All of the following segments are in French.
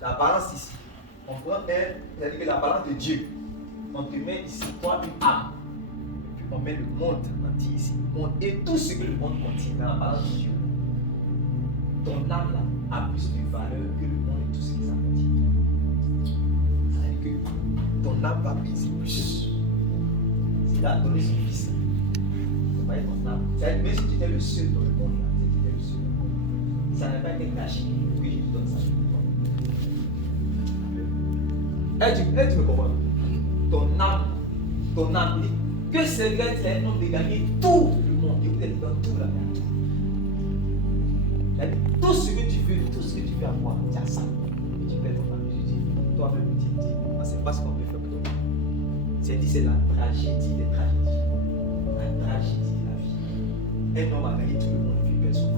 la balance ici. On prend c'est-à-dire que la balance de Dieu. On te met ici, toi, une âme. Et puis on met le monde entier ici. Et tout ce que le monde contient dans la balance de Dieu. Ton âme là a plus de valeur que le monde et tout ce qui ça contient. Ça veut dire que ton âme va peser plus. S'il a donné son fils, c'est pas ton âme. C'est-à-dire que même si tu étais le seul dans le monde là, si tu étais le seul dans le monde, ça n'a pas été caché pour que je te donne ça. Tu me comprends? Ton âme, que serait-il un homme de gagner tout le monde et peut-être dans tout la terre? Tout ce que tu veux avoir, tu as ça. Et tu perds ton âme. Je dis, toi-même, tu dis, on ne sait pas ce qu'on peut faire pour toi. C'est la tragédie des tragédies. La tragédie de la vie. Un homme a gagné tout le monde et puis perd son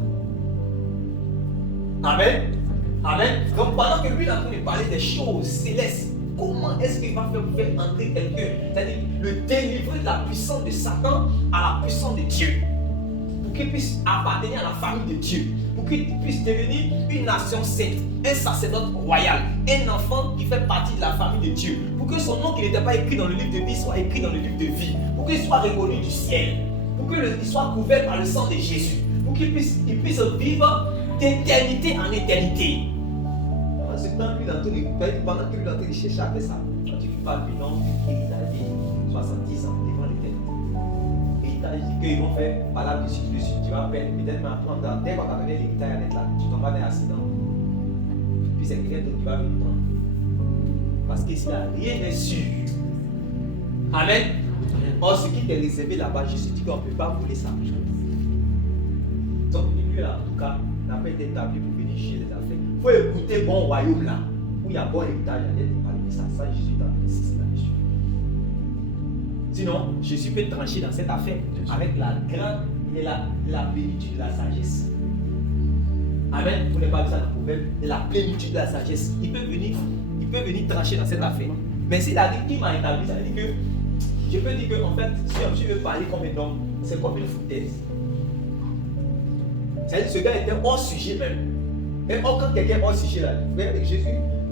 âme. Amen. Amen. Donc pendant que lui est en train de parler des choses célestes, comment est-ce qu'il va faire entrer quelqu'un, c'est-à-dire le délivrer de la puissance de Satan à la puissance de Dieu, pour qu'il puisse appartenir à la famille de Dieu, pour qu'il puisse devenir une nation sainte, un sacerdoce royal, un enfant qui fait partie de la famille de Dieu, pour que son nom qui n'était pas écrit dans le livre de vie soit écrit dans le livre de vie, pour qu'il soit reconnu du ciel, pour qu'il soit couvert par le sang de Jésus, pour qu'il puisse vivre d'éternité en éternité. Pendant que lui est en train de chercher à faire ça, quand tu parles du nom héritage de 70 ans devant l'éternité. Héritage dit qu'ils vont faire par là dessus, tu vas perdre, peut-être m'apprendre. Dès qu'on va donner l'héritage à être là, tu tomberas dans un accident. Puis c'est quelqu'un d'autre qui va venir prendre. Parce qu'ici là, rien n'est sûr. Amen. Or, ce qui t'est réservé là-bas, je suis dit qu'on ne peut pas voler ça. Donc, lui là, en tout cas, n'a pas été établi pour venir juger les affaires. Il faut écouter bon royaume là, où il y a bon héritage, il y a des parler de ça. Ça, Jésus est en train d'insister là-dessus. Sinon, Jésus peut trancher dans cette affaire avec la grande, la plénitude de la sagesse. Amen. Vous n'avez pas vu ça dans le proverbe, la plénitude de la sagesse. Il peut venir trancher dans cette affaire. Mais s'il a dit qu'il m'a établi, ça veut dire que, je peux dire que, en fait, si tu veux parler comme un homme, c'est comme une foutaise. C'est-à-dire que ce gars était hors sujet même. Et quand quelqu'un est hors sujet là, Jésus,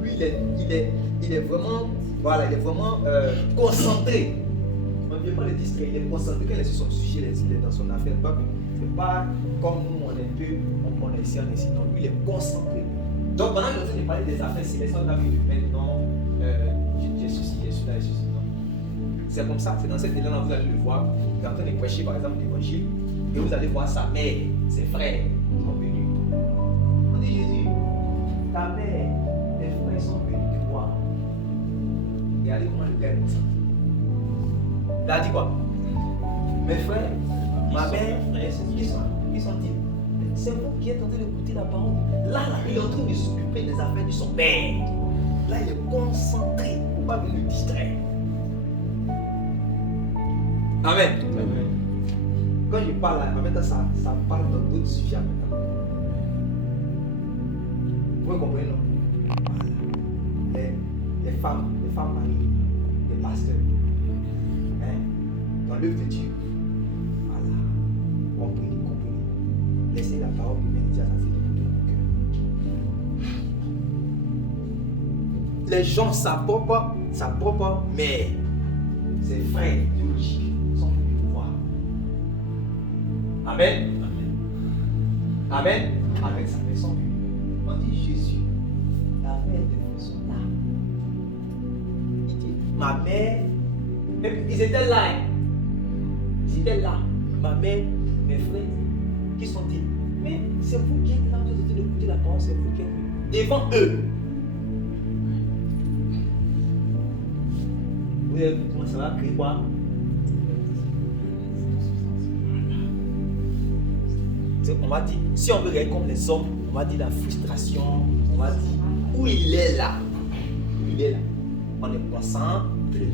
lui, il est vraiment, voilà, il est vraiment concentré. On ne vient pas le distraire, il est concentré quand il est sur son sujet, il est dans son affaire. C'est pas comme nous, on est peu, on est ici, on est ici. Non, lui, il est concentré. Donc, pendant que nous parlons des affaires célestes, on a vu maintenant, j'ai ceci, j'ai cela, j'ai ceci. C'est comme ça, c'est dans cette élan-là, vous allez le voir. Il est en train de prêcher, par exemple, l'évangile, et vous allez voir sa mère, ses frères, qui sont venus. On dit Jésus, ta mère, tes frères sont venus te voir. Regardez comment le gars est comme ça. Il a dit quoi? Mes frères, ma mère, qui sont-ils? C'est vous qui êtes en train d'écouter la parole. Là, il est en train de s'occuper des affaires de son père. Là, il est concentré. Il ne faut pas venir le distraire. Amen. Amen. Quand je parle là, maintenant, ça parle dans d'autres sujets maintenant. Vous comprenez, non? Voilà. Les femmes mariées, les pasteurs, hein? Dans l'œuvre de Dieu. Voilà. Comprenez. Laissez la parole de bénédiction à dans cœur. Les gens, sa propre mère, ses frères biologiques sont venus nous voir. Amen. Amen. Avec sa personne. On dit Jésus, la mère de sont là. Il dit, ma mère, et puis ils étaient là. Ils étaient là. Ma mère, mes frères, qui sont-ils? Mais c'est vous qui êtes là, vous êtes d'écouter la parole, c'est vous qui êtes devant eux. Vous avez vu comment ça va créer quoi? On va dire, si on veut regarder comme les hommes, on va dire la frustration, on va dire où il est là. On est concentré.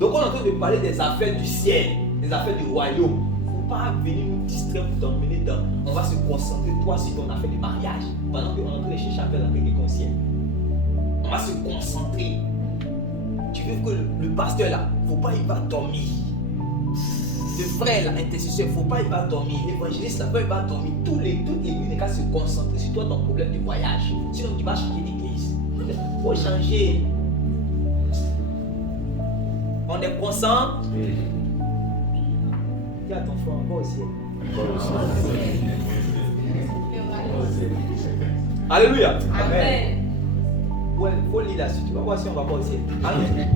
Donc on est en train de parler des affaires du ciel, des affaires du royaume. Il ne faut pas venir nous distraire pour t'emmener dans. On va se concentrer toi sur ton affaire de mariage. Pendant qu'on est en train de chercher à faire la réunion ciel. On va se concentrer. Tu veux que le pasteur là, il ne faut pas, il va dormir. le frère, l'intercesseur, il ne faut pas, il va dormir. L'évangéliste, là-bas, il va dormir. Toutes les nuits, les gars se concentrer sur toi, ton problème de voyage. Sinon, tu vas changer d'église. Il faut changer. On est conscient. Dis à ton frère, encore au ciel. Alléluia. Amen. Ouais, il faut lire là-dessus. Tu vas voir si on va pas au ciel. Amen.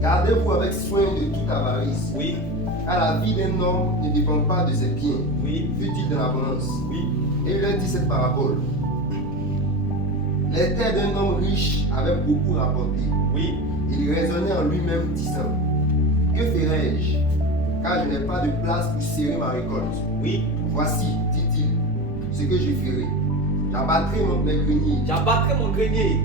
Gardez-vous avec soin de toute avarice. Oui. Car la vie d'un homme ne dépend pas de ses biens, Oui. fut-il de l'abondance. Oui. Et il leur dit cette parabole. Les terres d'un homme riche avaient beaucoup rapporté. Oui. Il raisonnait en lui-même, disant, que ferai-je, car je n'ai pas de place pour serrer ma récolte. Oui. Voici, dit-il, ce que je ferai. J'abattrai mes greniers, J'abattrai mon grenier.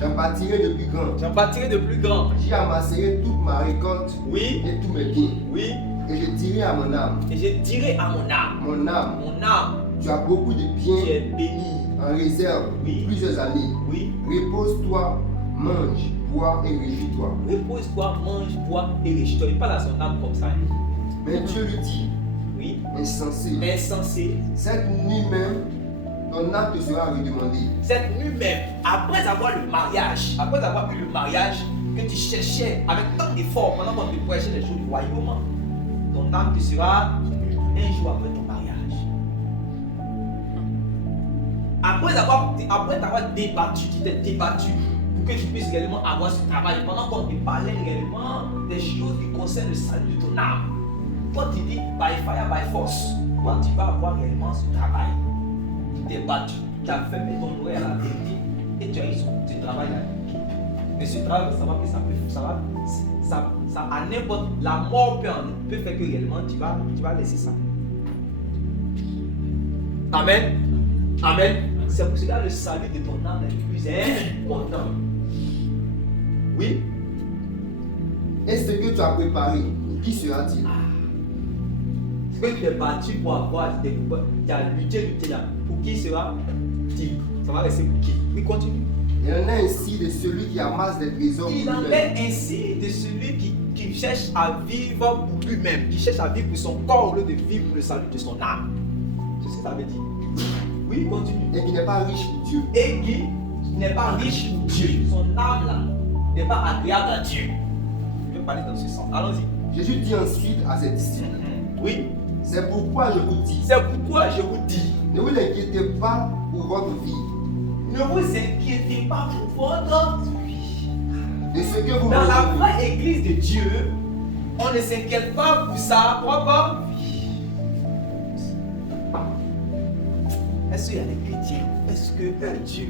j'en bâtirai de plus grand. J'en bâtirai de plus grand. J'y amasserai toute ma récolte Oui. et tous mes biens. Oui. Et je dirai à mon âme, Et je dirai à mon âme, mon âme, tu as beaucoup de tu biens es béni. en réserve Oui. plusieurs années. Oui. Repose-toi, mange, bois et réjouis-toi. Repose-toi, mange, bois et réjouis-toi. Il parle à son âme comme ça. Mais Dieu lui dit, Oui. insensé, Insensé. cette nuit même, ton âme te sera redemandée. Cette nuit même, après avoir le mariage, après avoir eu le mariage que tu cherchais avec tant d'efforts pendant qu'on te prêchait les jours du royaume, ton âme te sera un jour après ton mariage. Après t'avoir débattu, tu t'es débattu pour que tu puisses réellement avoir ce travail. Pendant qu'on te parlait réellement des choses qui concernent le salut de ton âme, toi tu dis by fire, by force. Toi tu vas avoir réellement ce travail. Tu t'es battu, tu as fait ton oreille à la vérité et tu as eu ce travail là. Mais ce travail, ça va que ça à n'importe la mort peut faire que réellement tu vas laisser ça. Amen. Amen. C'est pour cela que le salut de ton âme est le plus important. Oui. Et ce que tu as préparé, qui sera-t-il? Ce que tu es battu pour avoir, tu as lutté là. Pour qui sera-t-il? Ça va rester pour qui? Oui, continue. Il en est ainsi de celui qui amasse des trésors Il pour en lui-même. est ainsi de celui qui cherche à vivre pour lui-même, qui cherche à vivre pour son corps au lieu de vivre pour le salut de son âme. C'est ce que ça veut dire. Oui, continue. Et qui n'est pas riche pour Dieu. Et qui n'est pas riche pour Dieu. Son âme là n'est pas agréable à Dieu. Je vais parler dans ce sens. Allons-y. Jésus dit ensuite à ses disciples, Oui. c'est pourquoi je vous dis, C'est pourquoi je vous dis, ne vous inquiétez pas pour votre vie, ne vous inquiétez pas pour votre vie. de ce que vous Dans la mangerez. vraie église de Dieu, on ne s'inquiète pas pour sa propre vie. Est-ce qu'il y a des chrétiens? Est-ce que Dieu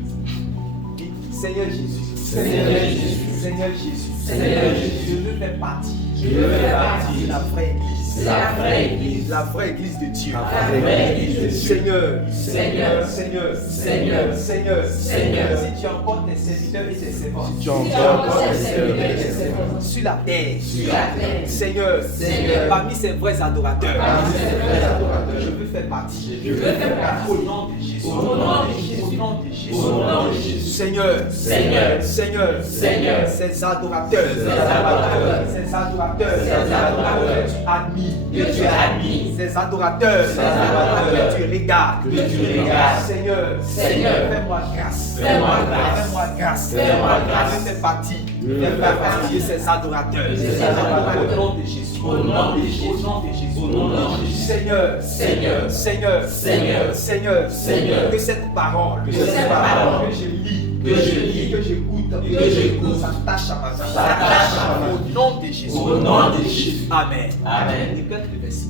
dit, Seigneur Jésus, Seigneur Jésus, Seigneur Jésus, Seigneur Jésus, je veux faire partie. Je veux faire partie de la vraie église. la vraie église. La vraie église de Dieu. La vraie église de Dieu. Seigneur, Seigneur, Seigneur, Seigneur, Seigneur, Seigneur. Si tu as encore tes serviteurs et tes servantes. tu as encore tes serviteurs et tes servantes sur la terre. Sur la terre. Seigneur, Seigneur. Parmi ces vrais adorateurs. Parmi ces vrais adorateurs. Je veux faire partie. Je veux faire partie. Au nom de Jésus. Au nom de Jésus. Au nom de Jésus. Au nom de Jésus. Seigneur, Seigneur, Seigneur, Seigneur. Ces adorateurs. Ces adorateurs. Ces adorateurs. Ces adorateurs. Que tu admires. Que tu admires. Ces adorateurs. Ces adorateurs. Que tu regardes. Que tu regardes. Seigneur, Seigneur. fais-moi grâce. Fais-moi grâce. Fais-moi grâce. Fais-moi grâce. Je fais partie. Je fais partie de ces adorateurs. Ces adorateurs. Au nom de Jésus. Au nom de Jésus. Au nom de Jésus. Au nom de Jésus. Seigneur. Seigneur. Seigneur. Seigneur. Seigneur. Seigneur. Que cette parole. Que cette parole. Que je lis. Que je lis. Que j'écoute. Que j'écoute. S'attache à ma vie. S'attache à ma vie. Au nom de Jésus. Au nom de Jésus. Amen. Amen. Répète le verset.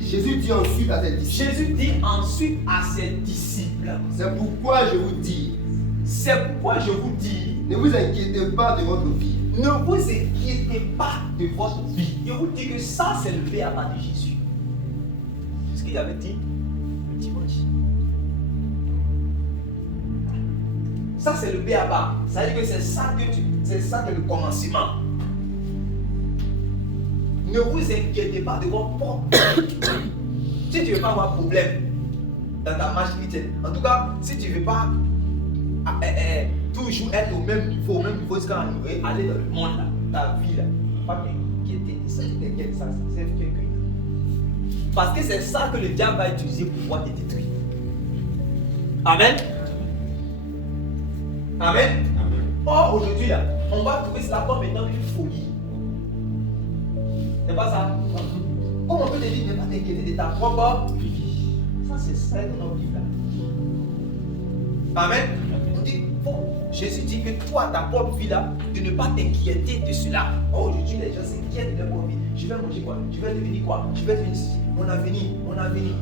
Jésus dit ensuite à ses disciples, Jésus dit ensuite à ses disciples, c'est pourquoi je vous dis, c'est pourquoi je vous dis, ne vous inquiétez pas de votre vie, ne vous inquiétez pas de votre vie. Je vous dis que ça, c'est le béaba de Jésus. C'est ce qu'il avait dit le dimanche. Ça, c'est le béaba. Ça veut dire que c'est ça que le commencement. Ne vous inquiétez pas de votre propre vie. Si tu ne veux pas avoir de problème dans ta marche chrétienne, en tout cas, si tu ne veux pas toujours être au même niveau jusqu'à aller dans le monde, là, ta vie, là, pas t'inquiéter. t'inquiéter. Et ça qui t'inquiète, ça c'est que. Parce que c'est ça que le diable va utiliser pour pouvoir te détruire. Amen. Amen. Or, aujourd'hui, là, on va trouver cela comme étant une folie. C'est pas ça. Comme on peut te dire, ne pas t'inquiéter de ta propre vie. Ça, c'est ça dans notre Bible. Amen. On dit, bon, Jésus dit que toi, ta propre vie là, de ne pas t'inquiéter de cela. Oh, aujourd'hui, les gens s'inquiètent de leur propre vie. Je vais manger quoi? Je vais devenir quoi? Je vais devenir ceci. Mon avenir, mon avenir,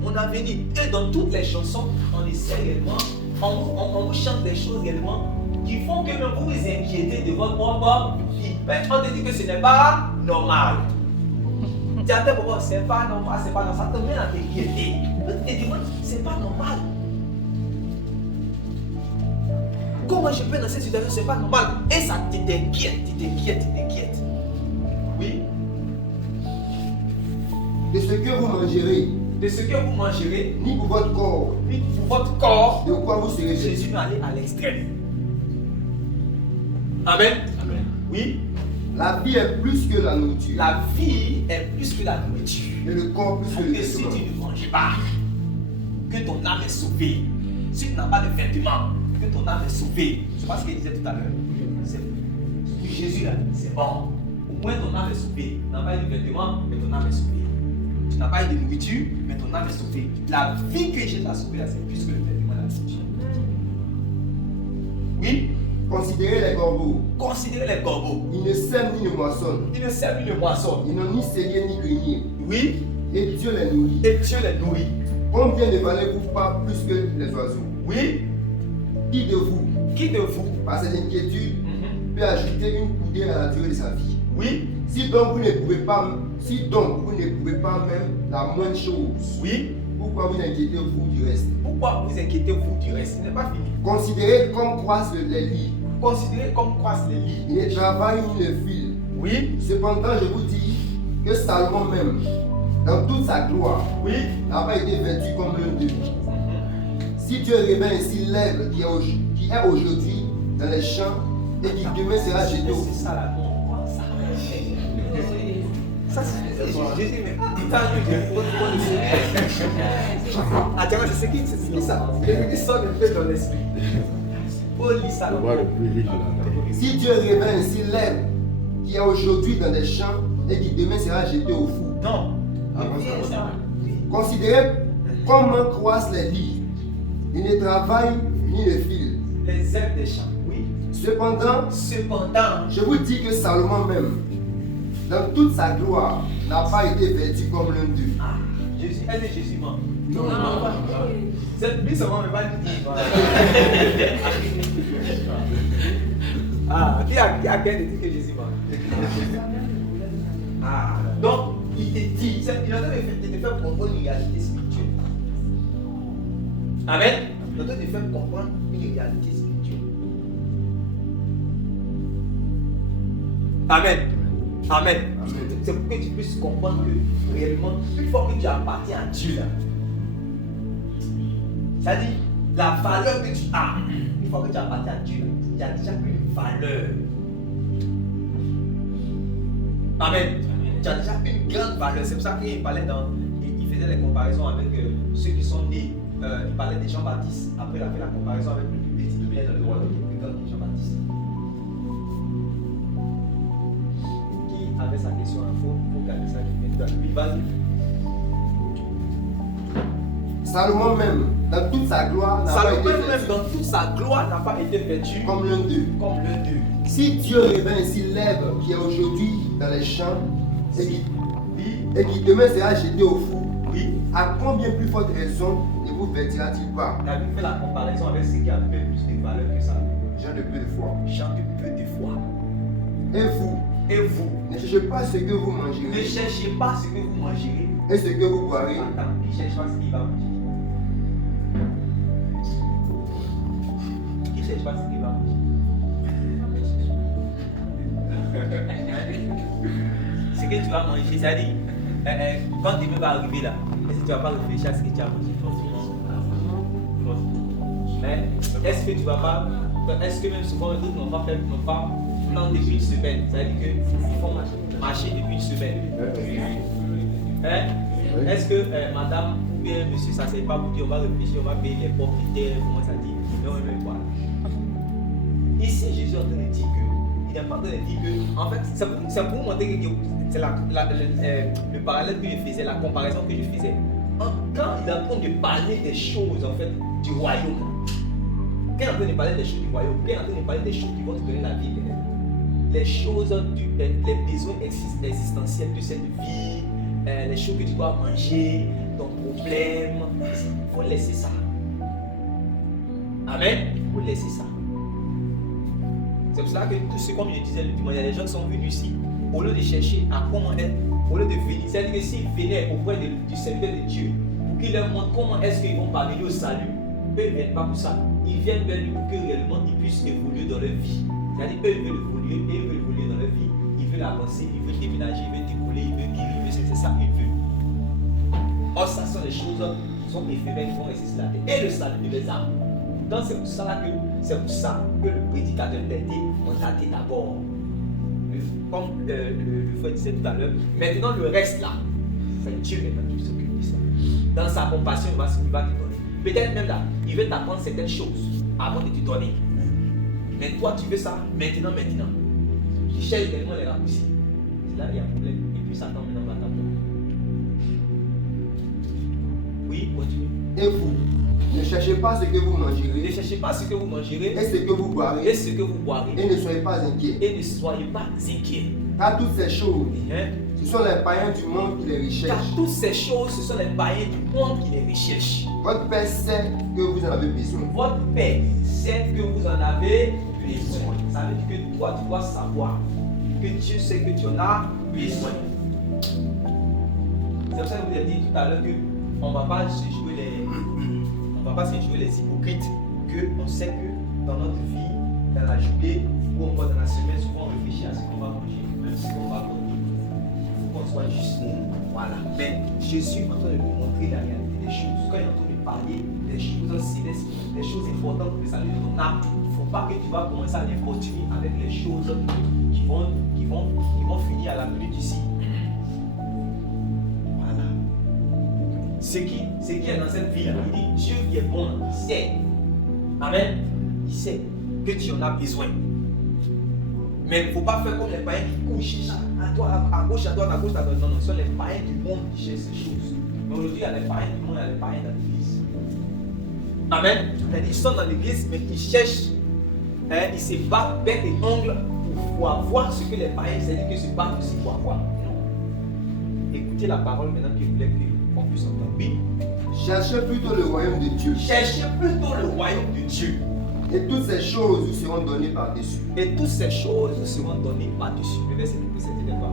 mon avenir. Et dans toutes les chansons, on essaie réellement, on vous chante des choses réellement qui font que même vous vous inquiétez de votre propre vie. Ben, on te dit que ce n'est pas normal. Tu as dit, bon, c'est pas normal, c'est pas normal. Ça te met à t'inquiéter. Tu te dis, c'est pas normal. Comment je peux dans cette situation? C'est pas normal. Et ça t'inquiète, tu t'inquiètes. Oui. De ce que vous mangerez, De ce que vous mangerez, ni pour votre corps, ni pour votre corps, de quoi vous serez vêtus. Jésus va aller à l'extrême. Amen. Amen. Oui. La vie est plus que la nourriture, La vie est plus que la nourriture. et le corps plus que le Que si vêtement. tu ne manges pas, que ton âme est sauvée. Si tu n'as pas de vêtements, que ton âme est sauvée. C'est pas ce qu'il disait tout à l'heure. C'est pour Jésus là, c'est bon. Au moins ton âme est sauvée. Tu n'as pas eu de vêtements, mais ton âme est sauvée. Tu n'as pas eu de nourriture, mais ton âme est sauvée. La vie que Jésus a sauvée là, c'est plus que le vêtement et la nourriture. Oui. Considérez les corbeaux. Considérez les corbeaux. Ils ne sèment ni ne moissonnent. Ils ne servent ni le moisson. Ils n'ont ni cellier ni grenier. Oui. Et Dieu les nourrit. Et Dieu les nourrit. Combien ne valez-vous pas plus que les oiseaux? Oui. Qui de vous, Qui de vous par cette inquiétude, peut ajouter une coudée à la durée de sa vie? Oui. Si donc vous ne pouvez pas même la moindre chose, Oui. pourquoi vous inquiétez-vous du reste? Pourquoi vous inquiétez-vous du reste? Ce n'est pas fini. Considérez comme croissent les lits. Considérez comme croissent les lits. Ils ne travaillent ni ne filent. Oui. Cependant, je vous dis que Salomon même, dans toute sa gloire, Oui. n'a pas été vêtu comme l'un d'eux. Si Dieu révèle ainsi l'aigle qui est aujourd'hui dans les champs et qui demain sera jeté au C'est ça là, on croit ça. Ça c'est Jésus, mais putain, attends, c'est qui c'est ça? Je sors un peu dans l'esprit. Oh, lis ça là. Si Dieu révèle ainsi l'aigle qui est aujourd'hui dans les champs et qui demain sera jeté au four. Non. Considérez comment croissent les lits. Ils ne travaillent ni ne filent. Les herbes des champs, oui. Cependant, je vous dis que Salomon même, dans toute sa gloire, n'a pas été vêtu comme l'un d'eux. Ah, Jésus, elle est Jésus ment. Non. Cette lui seulement ne va pas dire. Ah, qui a gagné de dire que Jésus ment? Ah, donc il te dit, il est en train de te faire comprendre une réalité spirituelle. Amen. Il est en train de te faire comprendre une réalité spirituelle. Amen. Amen. C'est pour que tu puisses comprendre que réellement, une fois que tu appartiens à Dieu, là, c'est-à-dire la valeur que tu as, une fois que tu appartiens à Dieu, il y a déjà une valeur. Amen. Tu as déjà une grande valeur. C'est pour ça qu'il parlait il faisait les comparaisons avec ceux qui sont nés. Il parlait de Jean-Baptiste. Après, il a fait la comparaison avec le plus petit qui est dans le royaume qui est plus grand que Jean-Baptiste. Qui avait sa question à fond pour garder ça qui lui, vas-y. Salomon même, dans toute sa gloire, n'a pas été Salomon même vêtu dans toute sa gloire n'a pas été vêtu comme l'un d'eux. comme l'un d'eux. Si Dieu révèle ainsi l'aigle qui est aujourd'hui dans les champs et qui demain sera jeté au four, Oui. à combien plus forte raison ne vous vêtira-t-il pas? On a vu fait la comparaison avec ce qui a fait plus de valeur que ça. Gens de peu de foi. Chant de peu de foi. Et vous, Et vous, ne cherchez pas ce que vous ne mangerez cherchez pas ce que vous mangerez. et ce que vous boirez, Attends, ne cherche pas ce qu'il va manger. Qui cherche pas ce qu'il va manger. Ce que tu vas manger, c'est-à-dire, quand demain va arriver là, est-ce que tu vas pas réfléchir à ce que tu as mangé? Mais est-ce que tu vas pas est-ce que même souvent d'autres n'ont pas fait non depuis une semaine? Ça veut dire qu'ils font marcher depuis une semaine. Hein? Oui. Est-ce que madame ou bien monsieur, ça ne sert pas pour dire on va réfléchir, on va payer les propriétaires, comment ça dit? Non, mais voilà. Ici, Jésus est en train de dire que, il n'est pas en train de dire que, en fait, c'est pour vous montrer que c'est le parallèle que je faisais, la comparaison que je faisais. Quand il est en train de parler des choses, en fait, du royaume, quand il est en train de parler des choses du royaume, quand il est en train de parler des choses qui vont te donner la vie, les choses, les besoins existentiels de cette vie, les choses que tu dois manger, ton problème, il faut laisser ça. Amen. Il faut laisser ça. C'est pour cela que tout ce, comme je disais le dimanche, il y a des gens qui sont venus ici, au lieu de chercher à comment être, au lieu de venir, c'est-à-dire que s'ils venaient auprès du serviteur de Dieu, pour qu'il leur montre comment est-ce qu'ils vont parvenir au salut, eux ils ne viennent pas pour ça. Ils viennent vers lui pour que réellement ils puissent évoluer dans leur vie. C'est-à-dire eux ils veulent évoluer, et ils veulent évoluer dans leur vie. Ils veulent avancer, ils veulent déménager, ils veulent décoller, ils veulent guérir, c'est ça qu'ils veulent. Or ça sont des choses qui sont éphémères, qui vont rester sur la terre. Et le salut de les âmes. Donc c'est pour ça que le prédicateur l'a dit, on a dit d'abord. Comme le frère disait tout à l'heure, maintenant le reste là, c'est Dieu maintenant qui s'occupe de ça. Dans sa compassion, il va te donner. Peut-être même là, il veut t'apprendre certaines choses avant de te donner. Mais toi tu veux ça maintenant. Tu cherches tellement les raccourcis. C'est là qu'il y a un problème. Et puis Satan maintenant va t'apprendre. Oui, continue. Et vous, ne cherchez pas ce que vous Ne mangerez cherchez pas ce que vous mangerez et ce que vous boirez, et ce que vous boirez. et ne soyez pas inquiets. Et ne soyez pas inquiets. Car toutes ces choses, Hein? ce sont les païens du monde qui les Car recherchent. toutes ces choses, ce sont les païens du monde qui les recherchent. Votre Père sait que vous en avez besoin. Votre Père sait que vous en avez besoin. Ça veut dire que toi, tu dois savoir que Dieu sait que tu en as besoin. C'est pour ça que je vous ai dit tout à l'heure qu'on ne va pas se jouer les hypocrites. On sait que dans notre vie, dans la journée ou encore dans la semaine, souvent on réfléchit à ce qu'on va manger, même ce qu'on va manger. Il faut qu'on soit juste. Voilà. Mais Jésus est en train de nous montrer la réalité des choses. Quand il est en train de parler des choses célestes, des choses importantes pour le salut de ton âme, il ne faut pas que tu vas commencer à l'importuner avec les choses qui vont finir à la venue d'ici. Voilà. Ce qui est dans cette vie-là, il dit Dieu qui est bon, il sait. Amen. Il sait que tu en as besoin. Mais il ne faut pas faire comme les païens qui couchent à gauche, à droite, à gauche, à droite. Non, ce sont les païens du monde qui cherchent ces choses. Mais aujourd'hui, il y a les païens du monde, il y a les païens dans l'église. Amen. Ils sont dans l'église, mais ils cherchent, ils se battent bec et ongles pour avoir ce que les païens, c'est-à-dire que se battent aussi pour avoir. Non. Écoutez la parole maintenant que je voulais qu'on puisse entendre. Oui. Cherchez plutôt le royaume de Dieu. Cherchez plutôt le royaume de Dieu. Et toutes ces choses vous seront données par-dessus. Et toutes ces choses seront données par-dessus. Le verset de précédent n'est pas.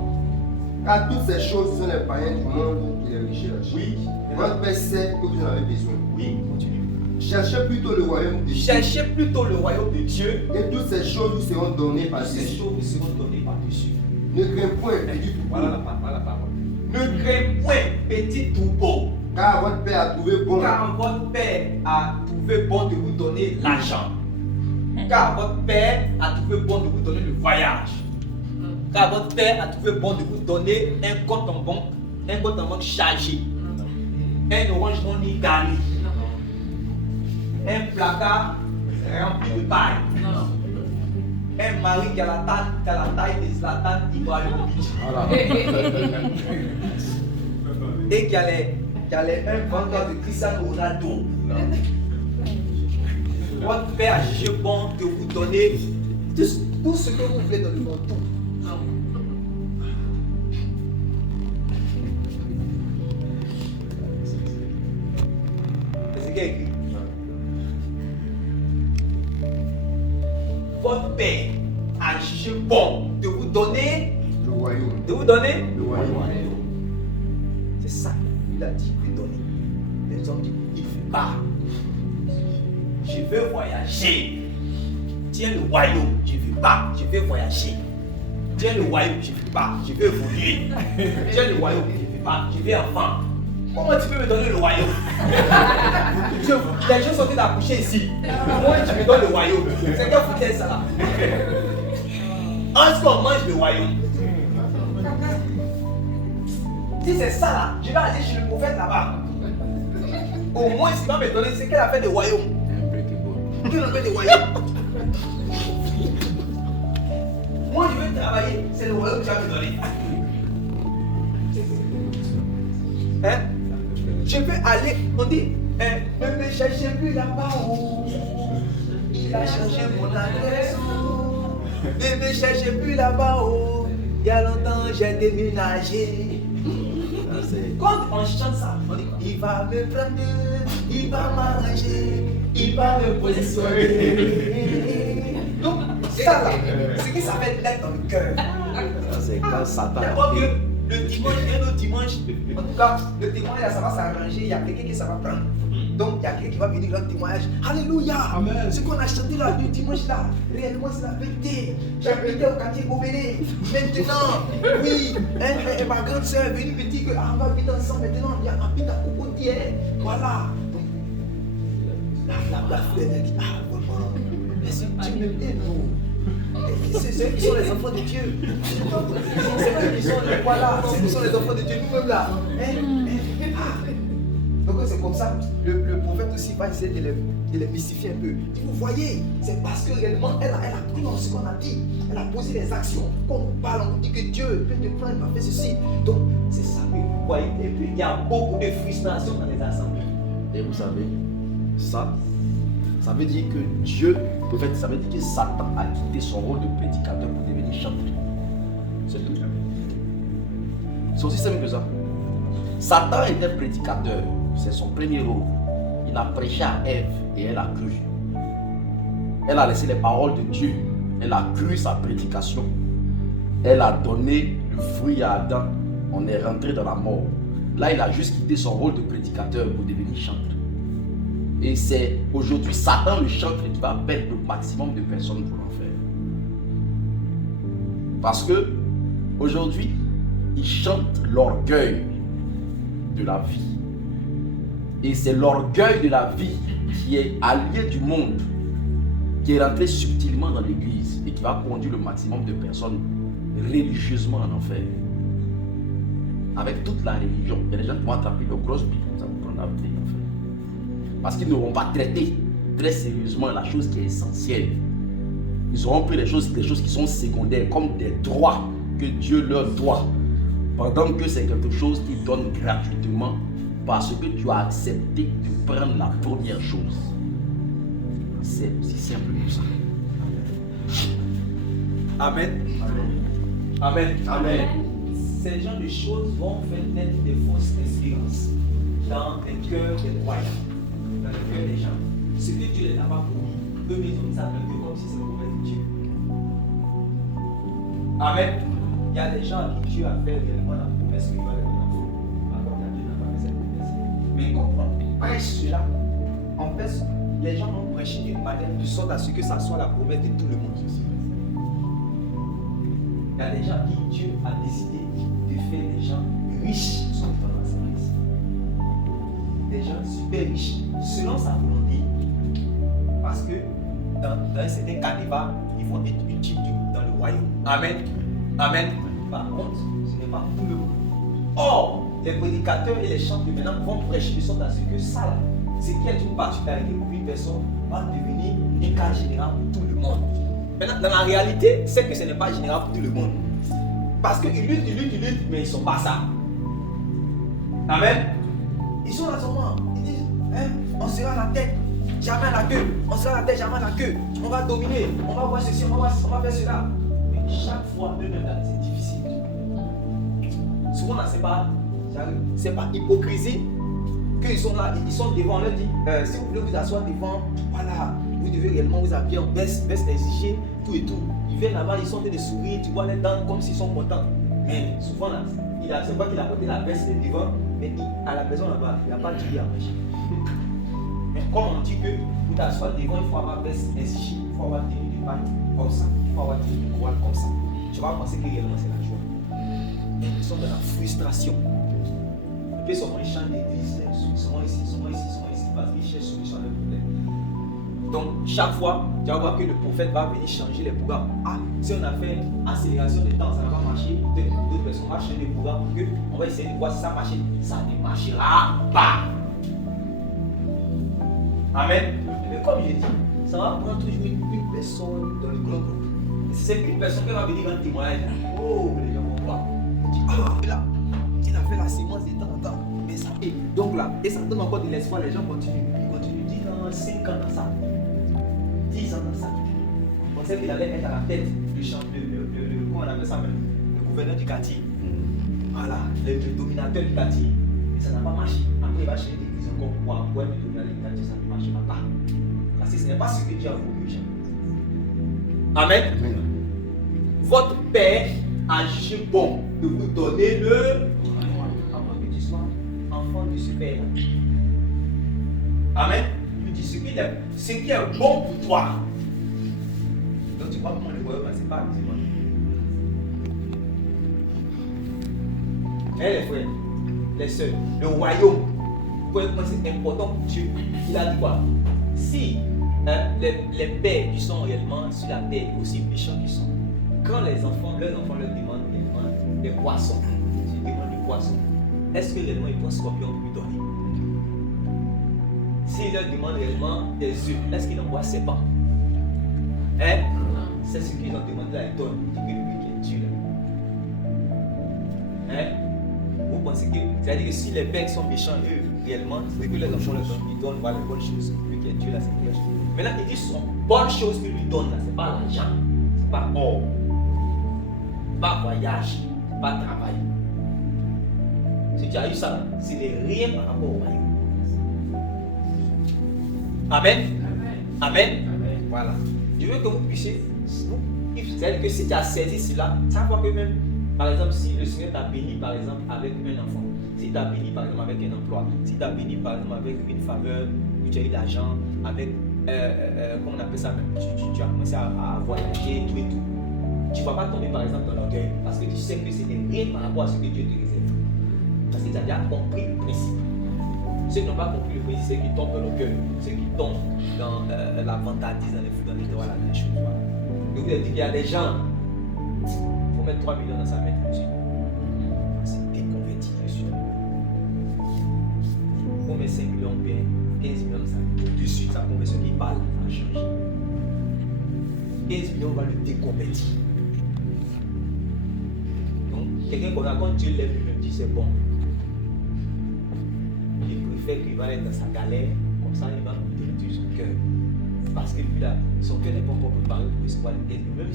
Car toutes ces choses sont les païens du monde qui les recherchent. Oui. Votre Père sait que vous en avez besoin. Oui, continue. Cherchez plutôt le royaume de Dieu. Cherchez plutôt le royaume de Dieu. Et toutes ces choses vous seront données Toutes ces par-dessus. choses seront données par-dessus. Ne crains point, petit Voilà troupeau, la parole. Ne crains point, petit troupeau. car votre Père a trouvé bon Car votre Père a trouvé bon de vous donner l'argent. Car votre Père a trouvé bon de vous donner le voyage. Car votre Père a trouvé bon de vous donner un compte en banque chargé. Un orange money garni. Un placard rempli de paille. Un mari qui a la taille de Zlatan Ibrahimovic. Et qui a un vendeur de Cristiano Ronaldo. Votre Père a jugé bon de vous donner tout ce que vous voulez dans le monde. Tout. C'est ce qui est écrit. Votre Père a jugé bon de vous donner. le royaume. De vous donner. Le royaume. C'est ça qu'il a dit de donner. Les hommes disent, il ne fait pas. Je veux voyager. Tiens le royaume, je ne veux pas. Je veux voyager. Tiens le royaume, je ne veux pas. Je veux évoluer. Tiens le royaume, je ne veux pas. Je veux enfant. Comment tu peux me donner le royaume? Les gens sont en train d'accoucher ici. Moi, tu me donnes le royaume. C'est quel foutu ça là? Est-ce qu'on mange le royaume? Si c'est ça là, je vais aller chez le prophète là-bas. Au moins, ce qu'il va me donner, c'est qu'elle a fait le royaume. Quelle a fait le royaume? Moi, je veux travailler, c'est le royaume que tu vas me donner. Hein? Je peux aller, on dit, ne me cherchez plus là-bas. Oh. Il a changé mon adresse. Oh. Ne me cherchez plus là-bas. Oh. Il y a longtemps, j'ai déménagé. Quand on chante ça, on dit, il va me prendre, il va m'arranger, il va me positionner. Donc, ça là, ce qui s'appelle l'être dans le cœur. C'est quand Satan. D'abord que le dimanche, il y a un autre dimanche. En tout cas, le témoignage, ça va s'arranger. Il y a quelqu'un qui ça va prendre. Donc, il y a quelqu'un qui va venir dans le témoignage. Alléluia! Amen. Ce qu'on a chanté là, le dimanche là, réellement, c'est la vérité. J'habitais au quartier Beaubéné. Maintenant, oui, ma grande soeur est venue me dire que on va vivre ensemble. Maintenant, il y a un petit à Cocotier. Voilà. Donc, la foule elle dit, ah, vraiment, est-ce que tu me aimes, non? C'est ceux qui sont les enfants de Dieu. C'est eux qui sont les, voilà, c'est eux qui sont les enfants de Dieu, nous-mêmes là. Donc c'est comme ça, le prophète aussi va essayer de les mystifier un peu. Vous voyez, c'est parce que réellement elle a cru dans ce qu'on a dit. Elle a posé les actions. Quand on parle, on dit que Dieu peut te prendre, il m'a fait ceci. Donc c'est ça que vous voyez. Et puis il y a beaucoup de frustration dans les assemblées. Et vous savez, ça veut dire que Dieu, en fait, ça veut dire que Satan a quitté son rôle de prédicateur pour devenir chanteur. C'est tout. C'est aussi simple que ça. Satan était prédicateur, c'est son premier rôle. Il a prêché à Ève et elle a cru. Elle a laissé les paroles de Dieu. Elle a cru sa prédication. Elle a donné le fruit à Adam. On est rentré dans la mort. Là, il a juste quitté son rôle de prédicateur pour devenir chanteur. Et c'est aujourd'hui Satan le chanteur qui va perdre le maximum de personnes pour l'enfer. Parce que aujourd'hui, il chante l'orgueil de la vie. Et c'est l'orgueil de la vie qui est allié du monde, qui est rentré subtilement dans l'église et qui va conduire le maximum de personnes religieusement en enfer. Avec toute la religion, il y a des gens qui vont attraper le gros bite, ça vous prendra en enfer. Parce qu'ils n'auront pas traité très sérieusement la chose qui est essentielle. Ils auront pris des choses qui sont secondaires, comme des droits que Dieu leur doit, pendant que c'est quelque chose qu'ils donnent gratuitement parce que tu as accepté de prendre la première chose. C'est aussi simple que ça. Amen. Amen. Amen. Ces genres de choses vont faire naître des fausses espérances dans les cœurs des croyants, dans les cœurs des gens. Ce que Dieu les a pas promis, eux ils ont mis ça dans le cœur comme si c'était le promesse de Dieu. Amen. Il y a des gens à qui Dieu a fait réellement la promesse qu'il va leur donner l'enfant. Par contre, Dieu n'a pas fait cette promesse. Mais quand on prêche cela, en fait, les gens vont prêcher d'une manière de sorte à ce que ça soit la promesse de tout le monde. Il y a des gens à qui Dieu a décidé de faire des gens riches sans faire la service. Des gens super riches, selon sa volonté. Parce que dans un certain carnaval, ils vont être utiles dans le royaume. Amen. Amen. Par contre, ce n'est pas tout le monde. Or, les prédicateurs et les chanteurs maintenant vont prêcher de sorte à ce que ça, là, ce qui est une particularité pour une personne, va devenir un cas général pour tout le monde. Maintenant, dans la réalité, c'est que ce n'est pas général pour tout le monde. Parce qu'ils luttent, mais ils ne sont pas ça. Amen. Ils sont là seulement. Ils disent, on sera la tête, jamais la queue. On sera la tête, jamais la queue. On va dominer, on va voir ceci, on va faire cela. Mais chaque fois, eux-mêmes, c'est difficile. Souvent, là, c'est pas hypocrisie qu'ils sont là, ils sont devant, on leur dit, si vous voulez vous asseoir devant, voilà, vous devez réellement vous habiller en veste exigée, tout et tout. Ils viennent là-bas, ils sont en train de sourire, tu vois les dents comme s'ils sont contents. Mais souvent là, c'est pas qu'il a porté la veste devant, mais à la maison là-bas, il n'y a pas de vie à manger. Mais comme on dit que pour t'asseoir devant, il faut avoir veste exigée, il faut avoir tenue de bain comme ça, il faut avoir tenue de voile comme ça. Tu vas penser que réellement c'est la joie. Mais ils sont dans la frustration. Et occupé seulement, ils changent d'église, souvent ici, parce qu'ils cherchent solution à leurs problèmes. Donc, chaque fois, tu vas voir que le prophète va venir changer les programmes. Ah, si on a fait accélération de temps, ça n'a pas marché. D'autres personnes vont changer les programmes pour qu'on va essayer de voir si ça marche. Ça ne marchera pas. Amen. Mais comme je dis, ça va prendre toujours une personne dans le grand groupe. C'est une personne qui va venir dans le témoignage. Oh, les gens vont voir. On dit, ah, là, il a fait la sémence de temps en temps. Mais ça, et donc là, et ça donne encore de l'espoir. Les gens continuent. Ils continuent 10 ans, 5 ans dans ça. 10 ans dans ça. On sait qu'il allait être à la tête du champ, comment on appelle ça même, le gouverneur du quartier. Voilà, le dominateur du quartier. Mais ça n'a pas marché. Après, il va changer d'église encore pour avoir le dominateur du quartier, ça ne marchera pas. Parce que ce n'est pas ce que Dieu a voulu, les gens. Amen. Amen. Votre Père a jugé bon de vous donner le avant que tu sois enfant de ce Père. Amen. Il dit ce qui est bon pour toi. Donc tu vois comment le royaume, c'est pas musulman. Les frères, les sœurs, le royaume, pourquoi c'est important pour Dieu? Il a dit quoi? Si les pères qui sont réellement sur la terre, aussi méchants qu'ils sont, quand leurs enfants leur demandent réellement des poissons, ils demandent du poisson, est-ce que réellement ils pensent scorpion pour lui donner? S'ils leur demandent réellement des œufs, est-ce qu'ils envoient serpent? Hein? C'est ce qu'ils ont demandé à Éton, il dit que lui qui est Dieu là. Hein? Vous pensez que, c'est-à-dire que si les pères sont méchants, eux, réellement, c'est que les enfants leur donnent, ils donnent voilà, les bonnes choses. Lui qui est Dieu là, c'est quelque chose. Maintenant, il dit ce sont bonnes choses que lui donne là, c'est pas l'argent, c'est pas or, pas voyage, pas travail. Si tu as eu ça, c'est rien par rapport au royaume. Amen. Amen. Amen. Voilà. Je veux que vous puissiez, c'est-à-dire que si tu as saisi cela, ça va que même, par exemple, si le Seigneur t'a béni, par exemple, avec un enfant, si tu as béni, par exemple, avec un emploi, si tu as béni, par exemple, avec une faveur, que tu as eu de l'argent, avec, comment on appelle ça même, tu as commencé à voyager, tout et tout, tu ne vas pas tomber, par exemple, dans l'orgueil, parce que tu sais que c'est rien par rapport à ce que Dieu te réserve. Parce que tu as déjà compris le principe. Ceux qui n'ont pas compris le principe, c'est qu'ils tombent dans l'orgueil, ceux qui tombent dans la vantardise, dans les droits, les choses. Voilà. Je vous ai dit qu'il y a des gens, il faut mettre 3 millions dans sa main, monsieur. C'est déconverti, monsieur. Il faut mettre 5 millions, 15 millions dans sa main. De suite, sa conversion, il parle, ça va changer. 15 millions va le déconvertir. Donc, quelqu'un qu'on a, quand Dieu lève lui-même, dit c'est bon. Il préfère qu'il va être dans sa galère, comme ça il va détruire son cœur. Parce que lui là, son cœur n'est pas encore préparé pour recevoir les 15 millions.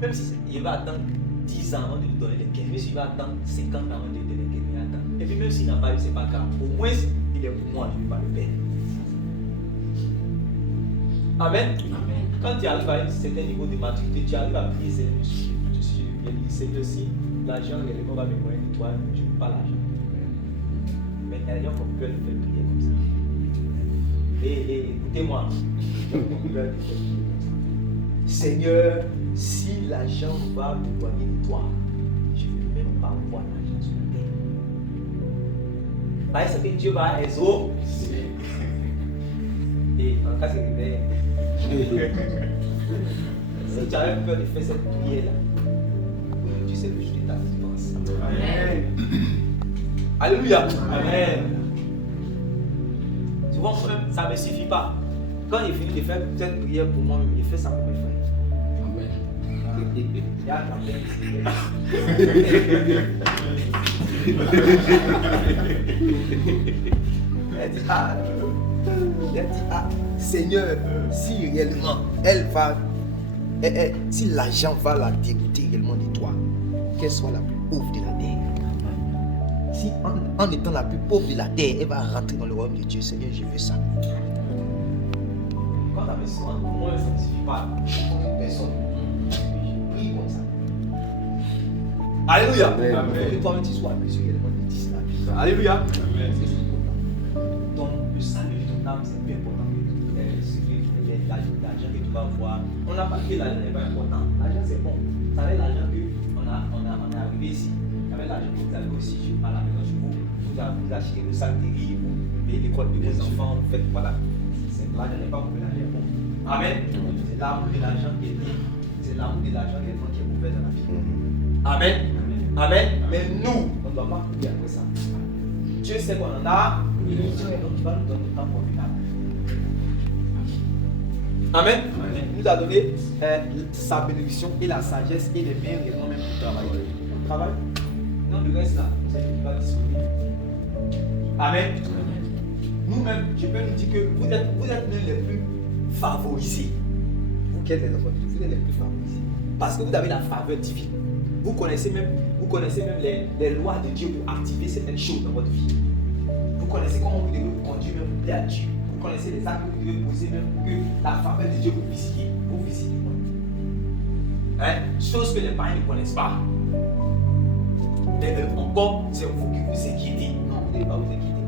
Même si il va attendre 10 ans avant de lui donner les 15 millions, même s'il va attendre 50 ans avant de lui donner les 15 millions, attendre. Et puis même s'il n'a pas eu, c'est pas grave. Au moins, il est pour moi, je ne vais pas le perdre. Amen. Amen. Quand tu arrives à un certain niveau de maturité, tu arrives à prier, c'est le sujet. Seigneur, si l'argent, réellement va me moyen de toi, je ne veux pas l'argent. Mais il y a des gens qui ont peur de faire prier comme ça. Et écoutez-moi, Seigneur, si l'argent va m'éloigner de toi, je ne veux même pas voir l'argent sur la terre. Parce que Dieu va exaucer. Et en cas de réveil, si tu avais peur de faire cette prière-là, tu sais que je t'ai ta délivrance. Amen. Alléluia. Amen. Souvent, ça ne me suffit pas. Quand il finit de faire cette prière pour moi, il fait ça pour mes frères. Amen. Il y a la peine ici. Elle dit, Seigneur, si réellement elle va, si l'argent va la dégoûter réellement de toi, qu'elle soit la plus pauvre de la terre. Si en étant la plus pauvre de la terre, elle va rentrer dans le royaume de Dieu, Seigneur, je veux ça. Quand la personne, moi, ça ne suffit pas. Une personne, je prie comme ça. Alléluia. Amen. Et toi-même, tu sois amusé réellement de 10 là. Alléluia. Amen. Donc, le salut de ton âme, c'est plus important que l'argent que tu vas avoir. On n'a pas dit que l'argent n'est pas important. L'argent, c'est bon. Ça veut dire l'argent qu'on a arrivé ici. Avec l'argent que vous avez aussi à la maison, vous achetez le sac de riz, vous payez l'école de vos enfants, vous faites, voilà. L'argent n'est pas mauvais, l'argent est bon. Amen. C'est l'amour de l'argent qui est bien. C'est l'amour de l'argent qui est mauvais dans la vie. Amen. Amen. Mais nous, on ne doit pas courir après ça. Dieu sait qu'on en a, donc tu vas nous donner le temps pour venir. Amen. Il nous a donné sa bénédiction et la sagesse et les meilleurs raisons même pour travailler. On travaille. Non, le reste là, c'est lui qui va disponible. Amen. Nous-mêmes, je peux nous dire que vous êtes même les plus favorisés. Vous qui êtes les enfants, vous êtes les plus favorisés. Parce que vous avez la faveur divine. Vous connaissez même les lois de Dieu pour activer certaines choses dans votre vie. Vous connaissez comment vous devez vous conduire même pour plaire à Dieu. Vous connaissez les actes que vous devez poser même pour que la faveur de Dieu vous visite. Vous visitez. Hein? Chose que les parents ne connaissent pas. Mais encore, c'est vous qui vous inquiétez. Non, vous ne devez pas vous inquiéter.